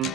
Hello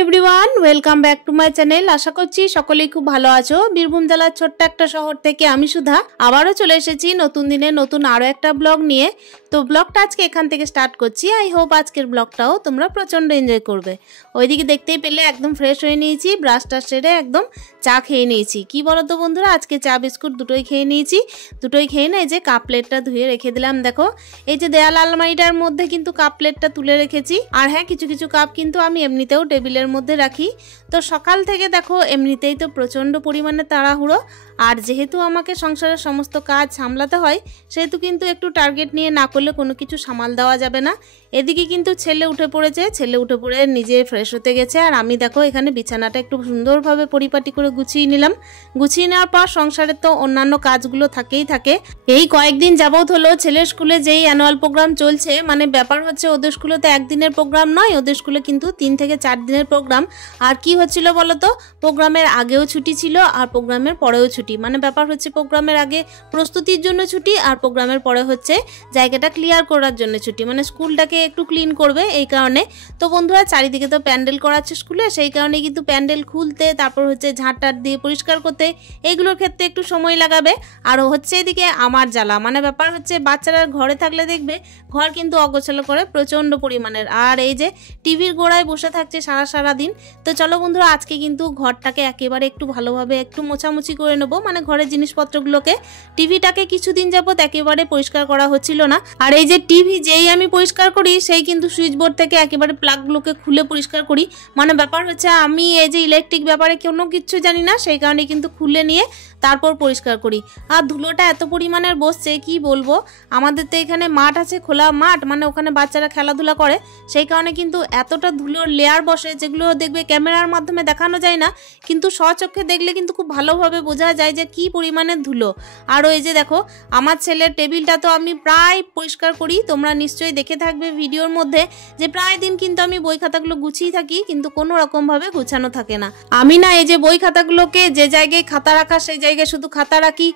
everyone, welcome back to my channel. আশা করছি সকলেই খুব ভালো আছো। বীরভূম জেলার ছোট্ট একটা শহর থেকে আমি সুধা আবারও চলে এসেছি নতুন দিনে নতুন আরও একটা ব্লগ নিয়ে। তো ব্লগটা আজকে এখান থেকে স্টার্ট করছি। আই হোপ আজকের ব্লগটাও তোমরা প্রচণ্ড এনজয় করবে। ওইদিকে দেখতেই পেলে একদম ফ্রেশ হয়ে নিয়েছি, ব্রাশটা সেরে একদম চা খেয়ে নিয়েছি। কি বলো তো বন্ধুরা, আজকে চা বিস্কুট দুটোই খেয়ে নিয়েছি। দুটোই খেয়ে না এই যে কাপ প্লেটটা ধুয়ে রেখে দিলাম। দেখো এই যে দেয়াল আলমারিটার মধ্যে কিন্তু কাপ প্লেটটা তুলে রেখেছি। আর হ্যাঁ, কিছু কিছু কাপ কিন্তু আমি এমনিতেও টেবিলের মধ্যে রাখি। তো সকাল থেকে দেখো এমনিতেই তো প্রচণ্ড পরিমাণে তাড়াহুড়ো, আর যেহেতু আমাকে সংসারের সমস্ত কাজ সামলাতে হয় সেহেতু কিন্তু একটু টার্গেট নিয়ে না করলে কোনো কিছু সামাল দেওয়া যাবে না। এদিকে কিন্তু ছেলে উঠে পড়েছে, ছেলে উঠে পড়ে নিজে ফ্রেশ হতে গেছে, আর আমি দেখো এখানে বিছানাটা একটু সুন্দরভাবে পরিপাটি করে গুছিয়ে নিলাম। গুছিয়ে নেওয়ার পর সংসারে তো অন্যান্য কাজগুলো থাকেই থাকে। এই কয়েকদিন যাবত হলো ছেলের স্কুলে যেই অ্যানুয়াল প্রোগ্রাম চলছে, মানে ব্যাপার হচ্ছে ওদের স্কুলে তো একদিনের প্রোগ্রাম নয়, ওদের স্কুলে কিন্তু 3 থেকে 4 দিনের প্রোগ্রাম। আর কি হচ্ছিল বলো তো, প্রোগ্রামের আগেও ছুটি ছিল আর প্রোগ্রামের পরেও ছুটি। মানে ব্যাপার হচ্ছে প্রোগ্রামের আগে প্রস্তুতির জন্য ছুটি, আর প্রোগ্রামের পরে হচ্ছে জায়গাটা ক্লিয়ার করার জন্য ছুটি, মানে স্কুলটাকে একটু ক্লিন করবে এই কারণে। তো বন্ধুরা চারিদিকে তো প্যান্ডেল করাচ্ছে স্কুলে, সেই কারণে কিন্তু প্যান্ডেল খুলতে, তারপর হচ্ছে ঝাঁটার দিয়ে পরিষ্কার করতে, এইগুলোর ক্ষেত্রে একটু সময় লাগাবে। আর হচ্ছে এদিকে আমার জ্বালা, মানে ব্যাপার হচ্ছে বাচ্চারা ঘরে থাকলে দেখবে ঘর কিন্তু অগোছালো করে প্রচণ্ড পরিমাণের। আর এই যে টিভির গোড়ায় বসে থাকছে সারা দিন। তো চলো বন্ধুরা আজকে কিন্তু ঘরটাকে একেবারে একটু ভালোভাবে একটু মোছামুছি করে নেবো, মানে ঘরের জিনিসপত্রগুলোকে। টিভিটাকে কিছুদিন যাবত একেবারে পরিষ্কার করা হচ্ছিল না। আর এই যে টিভি যেই আমি পরিষ্কার করি সেই কিন্তু সুইচ বোর্ড থেকে একেবারে প্লাগগুলোকে খুলে পরিষ্কার করি। মানে ব্যাপার হচ্ছে আমি এই যে ইলেকট্রিক ব্যাপারে কোনো কিছু জানি না, সেই কারণে কিন্তু খুলে নিয়ে তারপর পরিষ্কার করি। আর ধুলোটা এত পরিমাণের বসছে কি বলবো। আমাদের তো এখানে মাঠ আছে, খোলা মাঠ, মানে ওখানে বাচ্চারা খেলাধুলা করে, সেই কারণে কিন্তু এতটা ধুলোর লেয়ার বসে যেগুলো দেখবে ক্যামেরার মাধ্যমে দেখানো যায় না, কিন্তু স্বচক্ষে দেখলে কিন্তু খুব ভালোভাবে বোঝা যায় যে কি পরিমাণের ধুলো। আর ওই যে দেখো আমার ছেলের টেবিলটা তো আমি প্রায় পরিষ্কার করি, তোমরা নিশ্চয়ই দেখে থাকবে ভিডিওর মধ্যে যে প্রায় দিন কিন্তু আমি বই খাতাগুলো গুছিয়ে থাকি, কিন্তু কোনো রকমভাবে গুছানো থাকে না। আমি না এই যে বই খাতাগুলোকে যে জায়গায় খাতা রাখা সেই জায়গায় শুধু খাতা রাখি,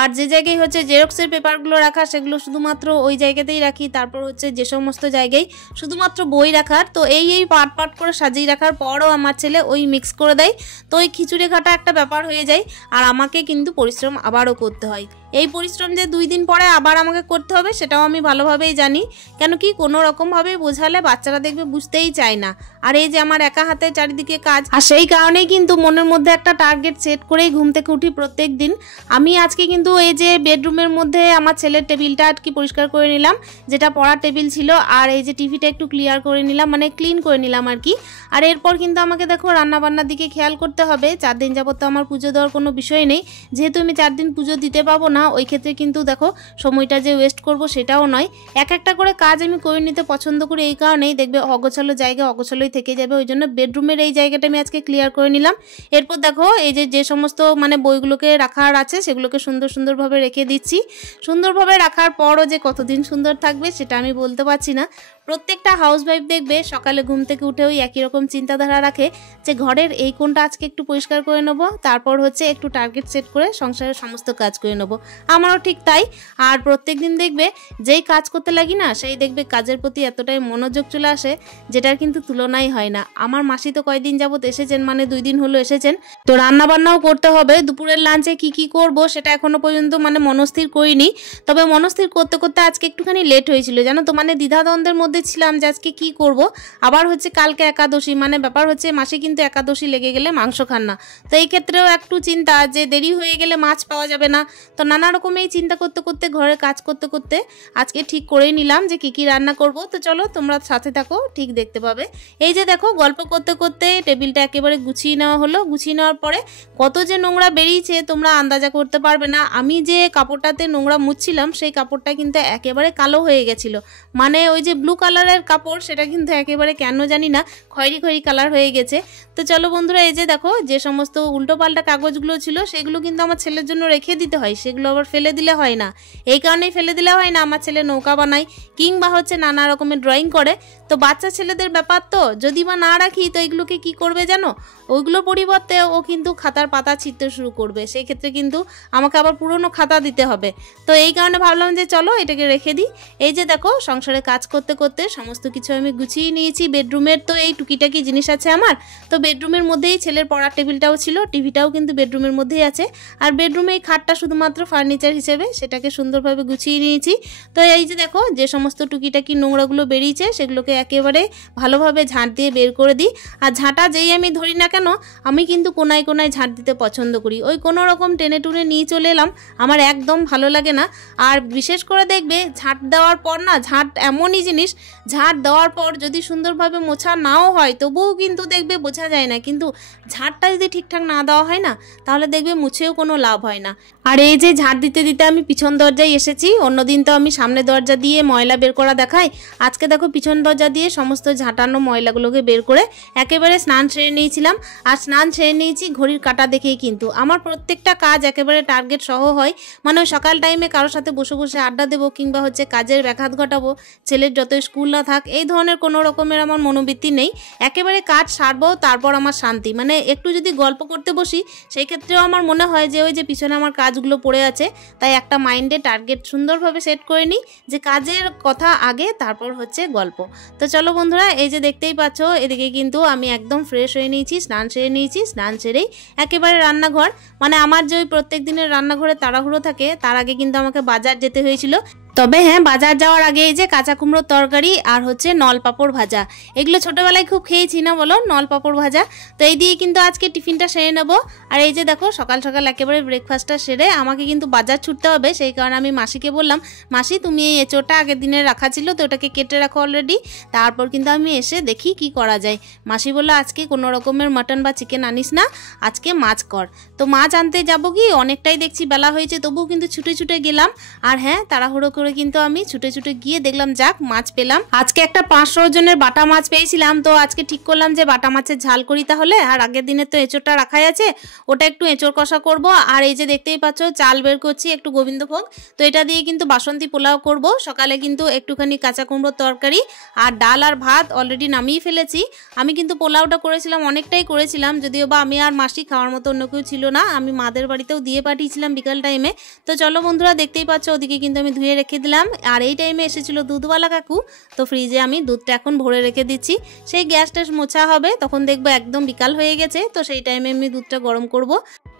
আর যে জায়গায় হচ্ছে জেরক্সের পেপারগুলো রাখা সেগুলো শুধুমাত্র ওই জায়গাতেই রাখি। তারপর হচ্ছে যে সমস্ত জায়গায় শুধুমাত্র বই রাখার, তো এই পাট করে সাজিয়ে রাখার পরও আমার ছেলে ওই মিক্স করে দেয়। তো ওই খিচুড়ি ঘাটা একটা ব্যাপার হয়ে যায়, আর আমাকে কিন্তু পরিশ্রম আবারও করতে হয়। এই পরিশ্রম যে 2 দিন পরে আবার আমাকে করতে হবে সেটাও আমি ভালোভাবেই জানি, কেন কি কোনো রকমভাবে বোঝালে বাচ্চারা দেখবে বুঝতেই চায় না। আর এই যে আমার একা হাতে চারিদিকে কাজ, আর সেই কারণেই কিন্তু মনের মধ্যে একটা টার্গেট সেট করেই ঘুম থেকে উঠি প্রত্যেক দিন। আমি আজকে কিন্তু এই যে বেডরুমের মধ্যে আমার ছেলের টেবিলটা আর কি পরিষ্কার করে নিলাম, যেটা পড়ার টেবিল ছিল, আর এই যে টিভিটা একটু ক্লিয়ার করে নিলাম, মানে ক্লিন করে নিলাম আর কি। আর এরপর কিন্তু আমাকে দেখো রান্নাবান্নার দিকে খেয়াল করতে হবে। 4 দিন যাবত তো আমার পুজো দেওয়ার কোনো বিষয় নেই, যেহেতু আমি 4 দিন পুজো দিতে পাবো না, ওই ক্ষেত্রে কিন্তু দেখো সময়টা যে ওয়েস্ট করব সেটাও নয়। এক একটা করে কাজ আমি করে নিতে পছন্দ করি, এই কারণেই দেখবে অগোছালো জায়গা অগোছালোই থেকে যাবে, ওই জন্য বেডরুমের এই জায়গাটা আমি আজকে ক্লিয়ার করে নিলাম। এরপর দেখো এই যে সমস্ত মানে বইগুলোকে রাখার আছে সেগুলোকে সুন্দরভাবে রেখে দিচ্ছি। সুন্দরভাবে রাখার পরও যে কতদিন সুন্দর থাকবে সেটা আমি বলতে পারছি না। প্রত্যেকটা হাউসওয়াইফ দেখবে সকালে ঘুম থেকে উঠে ওই একই রকম চিন্তাধারা রাখে যে ঘরের এই কোণটা আজকে একটু পরিষ্কার করে নেবো, তারপর হচ্ছে একটু টার্গেট সেট করে সংসারের সমস্ত কাজ করে নেবো। আমারও ঠিক তাই। আর প্রত্যেক দিন দেখবে যেই কাজ করতে লাগি না, সেই দেখবে কাজের প্রতি এতটাই মনোযোগ চলে আসে যেটার কিন্তু তুলনাই হয় না। আমার মাসি তো কয়দিন যাবত এসেছেন, মানে 2 দিন হলো এসেছেন, তো রান্নাবান্নাও করতে হবে। দুপুরের লাঞ্চে কি করব সেটা এখনো পর্যন্ত মানে মনস্থির করিনি, তবে মনস্থির করতে আজকে একটুখানি লেট হয়েছিল জানো তো, মানে দ্বিধাদ্বন্দ্বের মধ্যে ছিলাম যে আজকে কি করব। আবার হচ্ছে কালকে একাদশী, মানে ব্যাপার হচ্ছে মাসে কিন্তু একাদশী লেগে গেলে মাংস খান না, তো এই ক্ষেত্রেও একটু চিন্তা যে দেরি হয়ে গেলে মাছ পাওয়া যাবে না। তো নানা রকম এই চিন্তা করতে ঘরের কাজ করতে আজকে ঠিক করেই নিলাম যে কি রান্না করব। তো চলো তোমরা সাথে থাকো, ঠিক দেখতে পাবে। এই যে দেখো গল্প করতে টেবিলটা একেবারে গুছিয়ে নেওয়া হলো। গুছিয়ে নেওয়ার পরে কত যে নোংরা বেরিয়েছে তোমরা আন্দাজা করতে পারবে না। আমি যে কাপড়টাতে নোংরা মুছছিলাম সেই কাপড়টা কিন্তু একেবারে কালো হয়ে গেছিল, মানে ওই যে ব্লু কালারের কাপড়, সেটা কিন্তু একেবারে কেন জানি না খয়েরি খয়েরি কালার হয়ে গেছে। তো চলো বন্ধুরা, এই যে দেখো যে সমস্ত উল্টো পাল্টা কাগজগুলো ছিল সেগুলো কিন্তু আমার ছেলের জন্য রেখে দিতে হয়, সেগুলো আবার ফেলে দিলে হয় না। এই কারণেই ফেলে দিলে হয় না, আমার ছেলে নৌকা বানায় কিংবা হচ্ছে নানা রকমের ড্রয়িং করে। তো বাচ্চা ছেলেদের ব্যাপার, তো যদি বা না রাখি তো এগুলোকে কি করবে জানো, ওইগুলো পরিবর্তে ও কিন্তু খাতার পাতা ছিঁড়তে শুরু করবে। সেই ক্ষেত্রে কিন্তু আমাকে আবার পুরনো খাতা দিতে হবে। তো এই কারণে ভাবলাম যে চলো এটাকে রেখে দিই। এই যে দেখো সংসারে কাজ করতে করতে সমস্ত কিছু আমি গুছিয়ে নিয়েছি। বেডরুমের তো এই টুকিটাকি জিনিস আছে আমার, তো বেডরুমের মধ্যেই ছেলের পড়ার টেবিলটাও ছিল, টিভিটাও কিন্তু বেডরুমের মধ্যেই আছে। আর বেডরুমে এই খাটটা শুধুমাত্র ফার্নিচার হিসেবে, সেটাকে সুন্দরভাবে গুছিয়ে নিয়েছি। তো এই যে দেখো যে সমস্ত টুকিটাকি নোংরাগুলো বেরিয়েছে সেগুলোকে একেবারে ভালোভাবে ঝাঁট দিয়ে বের করে দিই। আর ঝাঁটা যেই আমি ধরি না কেন, আমি কিন্তু কোনায় কোনায় ঝাঁট দিতে পছন্দ করি। ওই কোনো রকম টেনে টুনে নিয়ে চলে এলাম, আমার একদম ভালো লাগে না। আর বিশেষ করে দেখবে ঝাঁট দেওয়ার পর না, ঝাঁট এমনই জিনিস, ঝাঁট দেওয়ার পর যদি সুন্দরভাবে মোছা নাও হয় তবুও কিন্তু দেখবে বোঝা যায় না। কিন্তু ঝাঁটটা যদি ঠিকঠাক না দেওয়া হয় না, তাহলে দেখবে মুছেও কোনো লাভ হয় না। আর এই যে ঝাঁট দিতে দিতে আমি পিছন দরজায় এসেছি। অন্যদিন তো আমি সামনে দরজা দিয়ে ময়লা বের করা দেখাই, আজকে দেখো পিছন দরজা দিয়ে সমস্ত ঝাঁটানো ময়লাগুলোকে বের করে একেবারে স্নান সেরে নিয়েছিলাম। আর স্নান সেরে নিয়েছি ঘড়ির কাঁটা দেখেই, কিন্তু আমার প্রত্যেকটা কাজ একেবারে টার্গেট সহ হয়। মানে সকাল টাইমে কারোর সাথে বসে বসে আড্ডা দেবো কিংবা হচ্ছে কাজের ব্যাঘাত ঘটাবো, ছেলের যত স্কুল না থাক, এই ধরনের কোনো রকমের আমার মনোবৃত্তি নেই। একেবারে কাজ সারবো তারপর আমার শান্তি। মানে একটু যদি গল্প করতে বসি সেই ক্ষেত্রেও আমার মনে হয় যে ওই যে পিছনে আমার কাজগুলো পড়ে আছে, তাই একটা মাইন্ডে টার্গেট সুন্দরভাবে সেট করে নিই যে কাজের কথা আগে, তারপর হচ্ছে গল্প। তো চলো বন্ধুরা, এই যে দেখতেই পাচ্ছ এদিকে কিন্তু আমি একদম ফ্রেশ হয়ে নিয়েছি, স্নান সেরে নিয়েছি। স্নান সেরেই একেবারে রান্নাঘর, মানে আমার যে ওই প্রত্যেক দিনের রান্নাঘরে তাড়াহুড়ো থাকে, তার আগে কিন্তু আমাকে বাজার যেতে হয়েছিল। তবে হ্যাঁ, বাজার যাওয়ার আগে এই যে কাঁচা কুমড়োর তরকারি আর হচ্ছে নল পাঁপড় ভাজা, এগুলো ছোটোবেলায় খুব খেয়েছি না বলো, নল পাঁপড় ভাজা। তো এই দিয়ে কিন্তু আজকে টিফিনটা সেরে নেবো। আর এই যে দেখো সকাল সকাল একেবারে ব্রেকফাস্টটা সেরে আমাকে কিন্তু বাজার ছুটতে হবে। সেই কারণে আমি মাসিকে বললাম, মাসি তুমি এই এঁচোড়টা আগের দিনে রাখা ছিল তো ওটাকে কেটে রাখো অলরেডি, তারপর কিন্তু আমি এসে দেখি কি করা যায়। মাসি বললো আজকে কোনো রকমের মাটন বা চিকেন আনিস না, আজকে মাছ কর। তো মাছ আনতে যাবো কি, অনেকটাই দেখছি বেলা হয়েছে, তবুও কিন্তু ছুটে ছুটে গেলাম। আর হ্যাঁ, তাড়াহুড়ো করে কিন্তু আমি ছুটে ছুটে গিয়ে দেখলাম যাক মাছ পেলাম। আজকে একটা 500 ওজনের বাটা মাছ পেয়েছিলাম। তো আজকে ঠিক করলাম যে বাটা মাছের ঝাল করি তাহলে। আর আগের দিনে তো এঁচোড়টা রাখাই আছে, ওটা একটু এঁচোড় কষা করব। আর এই যে দেখতেই পাচ্ছ চাল বের করছি একটু গোবিন্দভোগ, তো এটা দিয়ে কিন্তু বাসন্তী পোলাও করব। সকালে কিন্তু একটুখানি কাঁচা কুমড়োর তরকারি আর ডাল আর ভাত অলরেডি নামিয়ে ফেলেছি। আমি কিন্তু পোলাওটা করেছিলাম, অনেকটাই করেছিলাম, যদিও বা আমি আর মাসি খাওয়ার মতো অন্য কেউ ছিল না, আমি মাদের বাড়িতেও দিয়ে পাঠিয়েছিলাম বিকাল টাইমে। তো চলো বন্ধুরা, দেখতেই পাচ্ছ ওদিকে কিন্তু আমি ধুয়ে রেখে দিলাম। আর এই টাইমে এসেছিল দুধওয়ালা কাকু, তো ফ্রিজে আমি দুধটা এখন ভরে রেখে দিচ্ছি। সেই গ্যাসটা মোছা হবে তখন দেখবো একদম বিকাল হয়ে গেছে, তো সেই টাইমে আমি দুধটা গরম করব।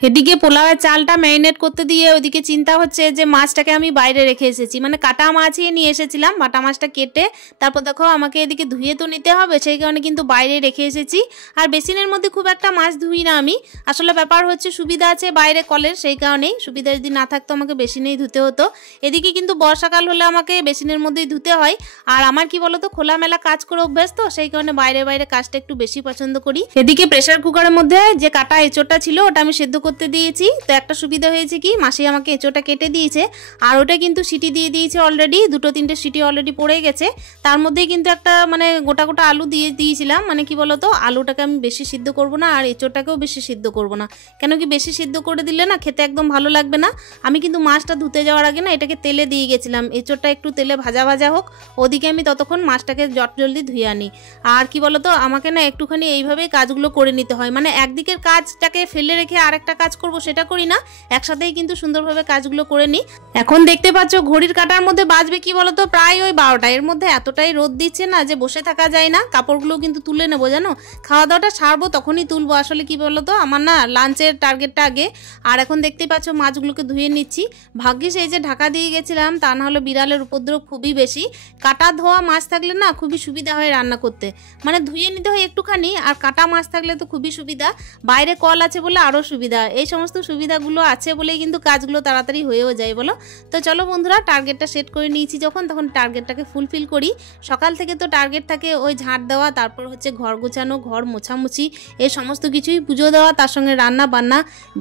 এদিকে পোলাওয়ের চালটা ম্যারিনেট করতে দিয়ে ওদিকে চিন্তা হচ্ছে যে মাছটাকে আমি বাইরে রেখে এসেছি, মানে কাটা মাছই নিয়ে এসেছিলাম, বাটা মাছটা কেটে তারপর দেখো আমাকে এদিকে ধুয়ে তো নিতে হবে, সেই কারণে কিন্তু বাইরে রেখে এসেছি। আর বেসিনের মধ্যে খুব একটা মাছ ধুই না আমি, আসলে ব্যাপার হচ্ছে সুবিধা আছে বাইরে কলের, সেই কারণেই। সুবিধা যদি না থাকতো আমাকে বেসিনেই ধুতে হতো। এদিকে কিন্তু বর্ষাকাল হলে আমাকে বেসিনের মধ্যেই ধুতে হয়। আর আমার কি বলতো খোলামেলা কাজ করে অভ্যাস, তো সেই কারণে বাইরে বাইরে কাজটা একটু বেশি পছন্দ করি। এদিকে প্রেসার কুকারের মধ্যে যে কাটা এঁচোড়টা ছিল ওটা আমি সেদ্ধ করতে দিয়েছি। তো একটা সুবিধা হয়েছে কি, মাসি আমাকে এঁচোড়টা কেটে দিয়েছে আর ওটা কিন্তু সিটি দিয়ে দিয়েছে অলরেডি, 2-3টে সিটি অলরেডি পড়ে গেছে। তার মধ্যেই কিন্তু একটা মানে গোটা গোটা আলু দিয়ে দিয়েছিলাম, মানে কি বলতো আলুটাকে আমি বেশি সিদ্ধ করব না আর এঁচোড়টাকেও বেশি সিদ্ধ করব না, কেন কি বেশি সিদ্ধ করে দিলে না খেতে একদম ভালো লাগবে না। আমি কিন্তু মাছটা ধুতে যাওয়ার আগে না এটাকে তেলে দিয়ে গেছিলাম, এঁচোড়টা একটু তেলে ভাজা ভাজা হোক, ওদিকে আমি ততক্ষণ মাছটাকে জলদি ধুয়ে আনি। আর কি বলতো আমাকে না একটুখানি এইভাবেই কাজগুলো করে নিতে হয়, মানে একদিকের কাজটাকে ফেলে রেখে আরেকটা কাজ করব সেটা করি না, একসাথেই কিন্তু সুন্দরভাবে কাজগুলো করে নিই। এখন দেখতে পাচ্ছ ঘড়ির কাঁটার মধ্যে বাজবে কি বলতো প্রায় ওই 12টা। এর মধ্যে এতটাই রোদ দিচ্ছে না যে বসে থাকা যায় না, কাপড়গুলো কিন্তু তুলে নেবো জানো, খাওয়া দাওয়াটা সারবো তখনই তুলবো। আসলে কি বলতো আমার না লাঞ্চের টার্গেটটা আগে। আর এখন দেখতেই পাচ্ছ মাছগুলোকে ধুয়ে নিচ্ছি। ভাগ্যিস এই যে ঢাকা দিয়ে গেছিলাম, তা না হলে বিড়ালের উপদ্রব খুবই বেশি। কাটা ধোয়া মাছ থাকলে না খুবই সুবিধা হয় রান্না করতে, মানে ধুয়ে নিতে হয় একটুখানি, আর কাটা মাছ থাকলে তো খুবই সুবিধা। বাইরে কল আছে বলে আরও সুবিধা, এই সমস্ত সুবিধাগুলো আছে বলেই কিন্তু কাজগুলো তাড়াতাড়ি হয়েও যায় বলো। তো চলো বন্ধুরা, টার্গেটটা সেট করে নিয়েছি যখন, তখন টার্গেটটাকে ফুলফিল করি। সকাল থেকে তো টার্গেট থাকে ওই ঝাঁট দেওয়া, তারপর হচ্ছে ঘর গোছানো, ঘর মোছামুছি, এই সমস্ত কিছুই, পুজো দেওয়া, তার সঙ্গে রান্না বান্না,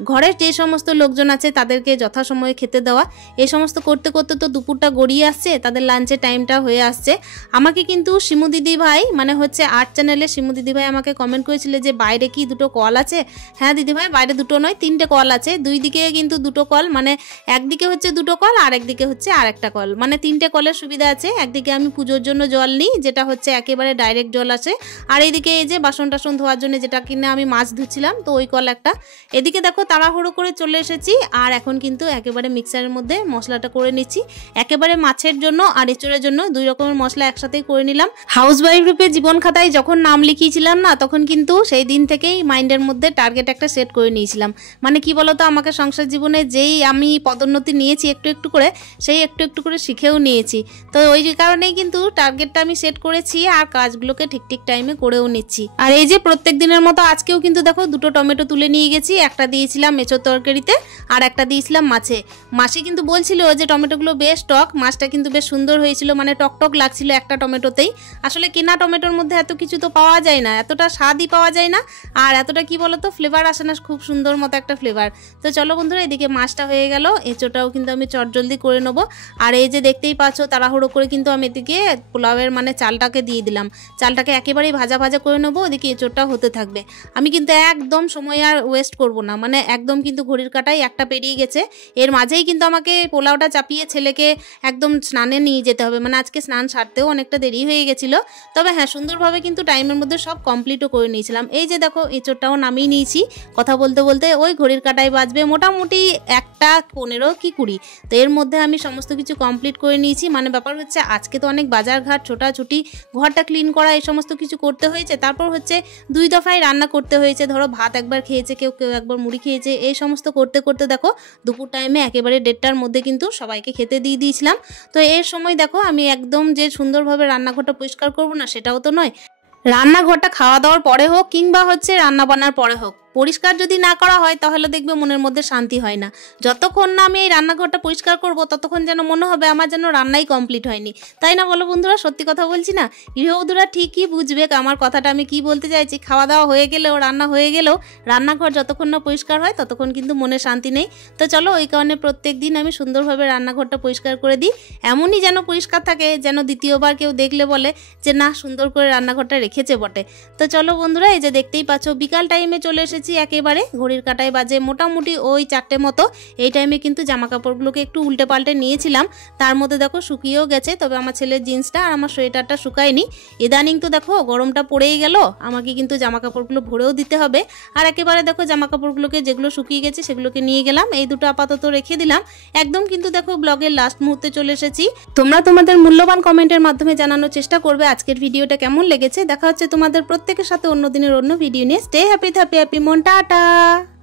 ঘরের যে সমস্ত লোকজন আছে তাদেরকে যথাসময়ে খেতে দেওয়া, এই সমস্ত করতে করতে তো দুপুরটা গড়িয়ে আসছে, তাদের লাঞ্চের টাইমটা হয়ে আসছে। আমাকে কিন্তু শিমু দিদি ভাই, মানে হচ্ছে আর্ট চ্যানেলে শিমু দিদি ভাই আমাকে কমেন্ট করেছিল যে বাইরে কি দুটো কল আছে। হ্যাঁ দিদি ভাই, বাইরে দুটো নয় 3টে কল আছে, দুই দিকে কিন্তু দুটো কল, মানে একদিকে হচ্ছে দুটো কল আর একদিকে হচ্ছে আরেকটা কল, মানে 3টে কলের সুবিধা আছে। একদিকে আমি পুজোর জন্য জল নিই, যেটা হচ্ছে একেবারে ডাইরেক্ট জল আসে, আর এইদিকে এই যে বাসন টাসন ধোয়ার জন্য যেটা কিনে আমি মাছ ধুচ্ছিলাম, তো ওই কল একটা। এদিকে দেখো তাড়াহুড়ো করে চলে এসেছি, আর এখন কিন্তু একেবারে মিক্সারের মধ্যে মশলাটা করে নিচ্ছি। একেবারে মাছের জন্য আর এঁচোড়ের জন্য 2 রকমের মশলা একসাথেই করে নিলাম। হাউস ওয়াইফ রূপে জীবন খাতায় যখন নাম লিখিয়েছিলাম না, তখন কিন্তু সেই দিন থেকেই মাইন্ডের মধ্যে টার্গেট একটা সেট করে নিয়েছিলাম। মানে কি বলতো, আমাকে সংসার জীবনে যেই আমি পদোন্নতি নিয়েছি একটু একটু করে, সেই একটু একটু করে শিখেও নিয়েছি। তো ওই কারণেই কিন্তু টার্গেটটা আমি সেট করেছি, আর কাজগুলোকে ঠিক ঠিক টাইমে করেও নিচ্ছি। আর এই যে প্রত্যেক দিনের মতো আজকেও কিন্তু দেখো 2টো টমেটো তুলে নিয়ে গেছি, একটা দিয়েছিলাম এঁচোড় তরকারিতে আর একটা দিয়েছিলাম মাছে। মাসি কিন্তু বলছিল যে টমেটোগুলো বেশ টক, মাছটা কিন্তু বেশ সুন্দর হয়েছিল, মানে টক টক লাগছিল একটা টমেটোতেই। আসলে কেনা টমেটোর মধ্যে এত কিছু তো পাওয়া যায় না, এতটা স্বাদই পাওয়া যায় না, আর এতটা কি বলতো ফ্লেভার আসে না, খুব সুন্দর মতো একটা ফ্লেভার। তো চলো বন্ধুরা, এদিকে মাছটা হয়ে গেল, এঁচোড়টাও কিন্তু আমি চটজলদি করে নেবো। আর এই যে দেখতেই পাচ্ছ তাড়াহুড়ো করে কিন্তু আমি এদিকে পোলাওয়ের মানে চালটাকে দিয়ে দিলাম, চালটাকে একেবারেই ভাজা ভাজা করে নেবো, ওদিকে এঁচোড়টা হতে থাকবে। আমি কিন্তু একদম সময় আর ওয়েস্ট করব না, মানে একদম কিন্তু ঘড়ির কাঁটায় 1টা পেরিয়ে গেছে। এর মাঝেই কিন্তু আমাকে পোলাওটা চাপিয়ে ছেলেকে একদম স্নানে নিয়ে যেতে হবে, মানে আজকে স্নান সারতেও অনেকটা দেরি হয়ে গেছিলো। তবে হ্যাঁ, সুন্দরভাবে কিন্তু টাইমের মধ্যে সব কমপ্লিটও করে নিয়েছিলাম। এই যে দেখো এঁচোড়টাও নামিয়ে নিয়েছি, কথা বলতে বলতে ওই ঘড়ির কাঁটায় বাজবে মোটামুটি 1টা 15 কি 20। তো এর মধ্যে আমি সমস্ত কিছু কমপ্লিট করে নিয়েছি। মানে ব্যাপার হচ্ছে আজকে তো অনেক বাজার ঘাট, ছোটাছুটি, ঘরটা ক্লিন করা, এই সমস্ত কিছু করতে হয়েছে। তারপর হচ্ছে 2 দফায় রান্না করতে হয়েছে, ধরো ভাত একবার খেয়েছে, কেউ কেউ একবার মুড়ি খেয়েছে, এই সমস্ত করতে করতে দেখো দুপুর টাইমে একেবারে 1:30টার মধ্যে কিন্তু সবাইকে খেতে দিয়ে দিয়েছিলাম। তো এর সময় দেখো আমি একদম যে সুন্দরভাবে রান্নাঘরটা পরিষ্কার করবো না সেটাও তো নয়, রান্নাঘরটা খাওয়া দাওয়ার পরে হোক কিংবা হচ্ছে রান্না বান্নার পরে হোক, পরিষ্কার যদি না করা হয় তাহলে দেখবে মনের মধ্যে শান্তি হয় না। যতক্ষণ না আমি এই রান্নাঘরটা পরিষ্কার করব ততক্ষণ যেন মনে হবে আমার যেন রান্নাই কমপ্লিট হয়নি, তাই না বলো বন্ধুরা? সত্যি কথা বলছি না? গৃহবধূরা ঠিকই বুঝবে আমার কথাটা আমি কি বলতে চাইছি। খাওয়া দাওয়া হয়ে গেলেও, রান্না হয়ে গেলেও রান্নাঘর যতক্ষণ না পরিষ্কার হয় ততক্ষণ কিন্তু মনে শান্তি নেই। তো চলো, ওই কারণে প্রত্যেক দিন আমি সুন্দরভাবে রান্নাঘরটা পরিষ্কার করে দিই, এমনই যেন পরিষ্কার থাকে যেন দ্বিতীয়বার কেউ দেখলে বলে যে না, সুন্দর করে রান্নাঘরটা রেখেছে বটে। তো চলো বন্ধুরা, এই যে দেখতেই পাচ্ছ বিকাল টাইমে চলে এসেছি, একেবারে ঘড়ির কাঁটায় বাজে মোটামুটি ওই 4টে মতো। এই টাইমে কিন্তু জামা কাপড়গুলোকে একটু উল্টে পাল্টে নিয়েছিলাম, তার মধ্যে দেখো শুকিয়েও গেছে, তবে আমার ছেলের জিন্সটা আর আমার সোয়েটারটা শুকায়নি। ইদানিং তো দেখো গরমটা পড়েই গেল, আমাকে কিন্তু জামা কাপড়গুলো ভরেও দিতে হবে। আর একেবারে দেখো জামা কাপড়গুলোকে যেগুলো শুকিয়ে গেছে সেগুলোকে নিয়ে গেলাম, এই দুটো আপাতত রেখে দিলাম। একদম কিন্তু দেখো ব্লগের লাস্ট মুহূর্তে চলে এসেছি। তোমরা তোমাদের মূল্যবান কমেন্টের মাধ্যমে জানানোর চেষ্টা করবে আজকের ভিডিওটা কেমন লেগেছে। দেখা হচ্ছে তোমাদের প্রত্যেকের সাথে অন্য দিনের অন্য ভিডিও নিয়ে। স্টে হ্যাপি, হ্যাপি হ্যাপি মন, টাটা।